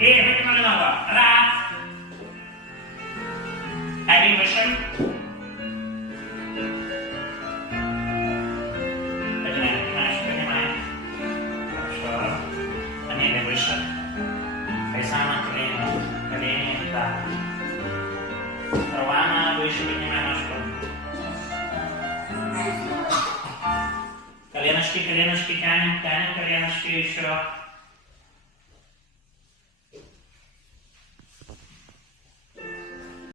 Піднімай ногу. Раз. Heavy motion. Піднімай. Хорошо. Коліни вище. Хай саме коліни. Коліни, так. Рована, вище піднімай ножку. Коленочки, коленочки, тянем, тянем коленочки еще.